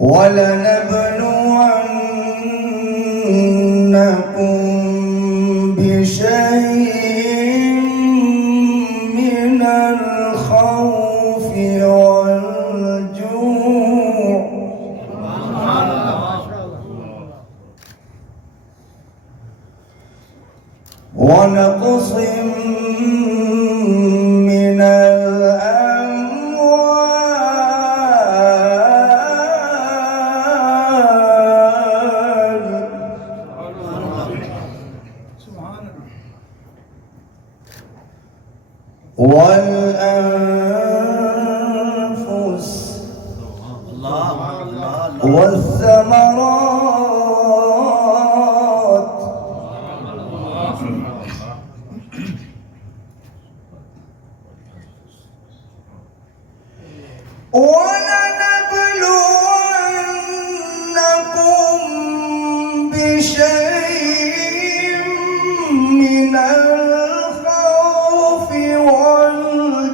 ولنبلونكم بشيء من الخوف والجوع ونقص من والأنفس والثمرات ولنبلونكم بشيء من الخوف والجوع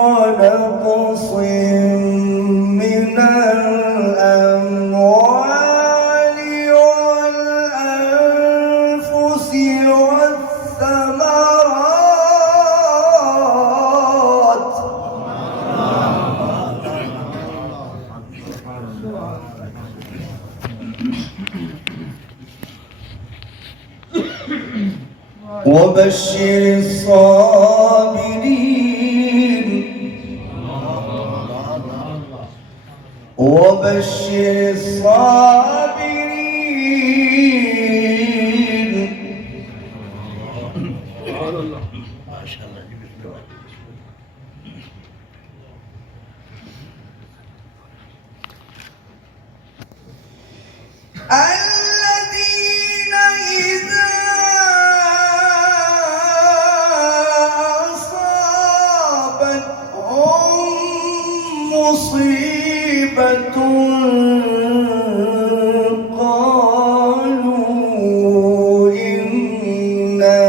ونقص من الأموال والأنفس والثمرات وبشر الصابرين وبشر الصابرين الذين إذا أصابتهم مصيبة قالوا إنا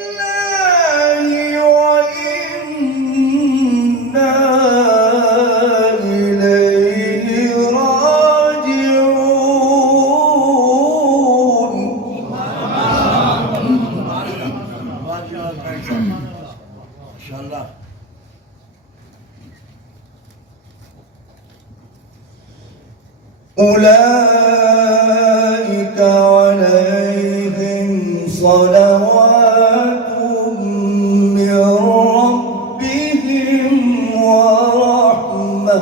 لله وإنا إليه راجعون ما شاء الله. أولئك عليهم صلوات من ربهم ورحمة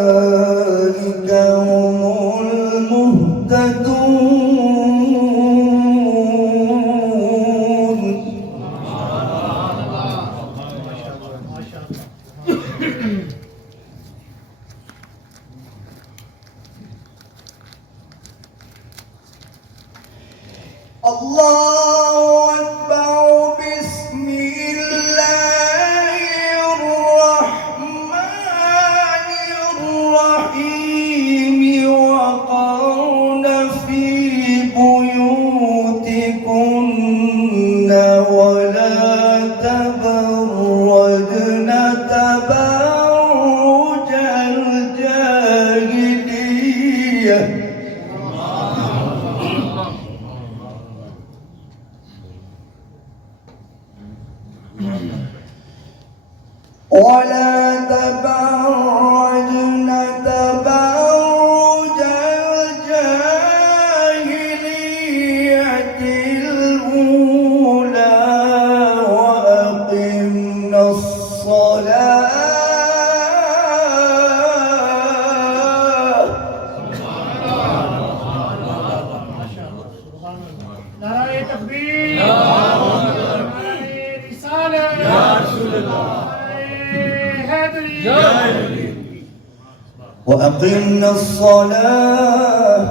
وأولئك هم المهتدون الله أكبر بسم الله الرحمن الرحيم وقرن في بيوتكن ولا تبرجن تبرج الجاهلية ولا تبرجن تبرج الجاهلية الأولى وأقمنا الصلاة نعرہ تکبیر، نعرہ رسالت، یا رسول اللہ، وأقمنا الصلاة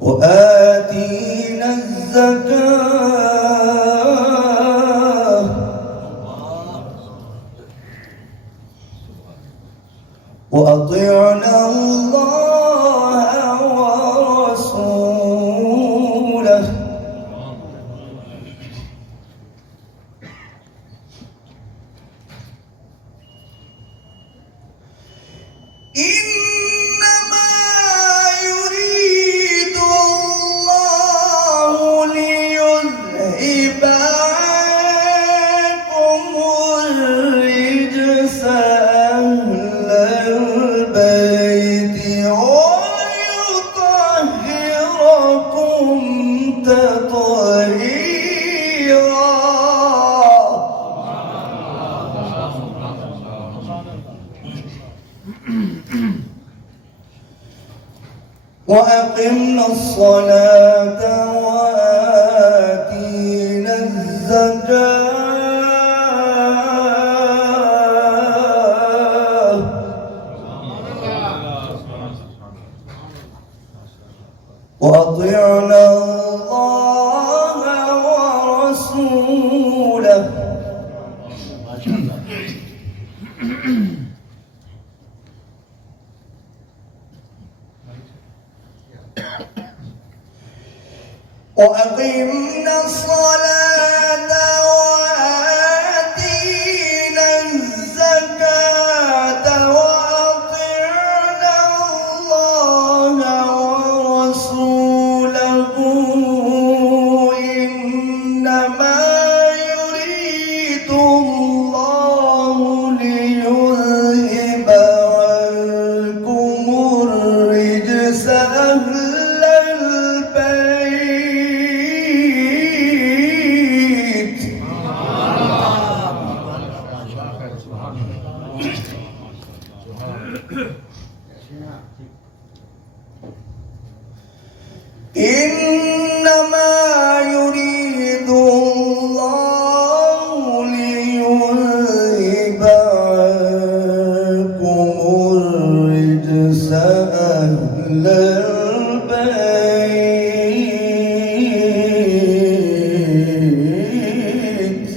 وآتينا الزكاة وأطعنا الله وأقمنا الصلاة وآتينا الزكاة وأطعنا الله ورسوله وأقمنا الصلاة وآتينا الزكاة وأطعنا الله ورسوله إنما يريد الله ليذهب عنكم الرجس أهل البيت إنما يريد الله ليذهب عنكم الرجس أهل البيت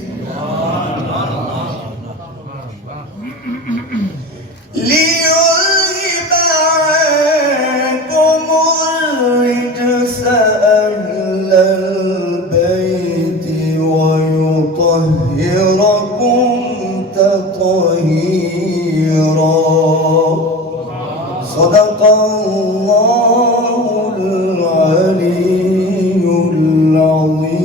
ليذهب عنكم الرجس أهل البيت ويطهركم تطهيرا صدق الله العلي العظيم.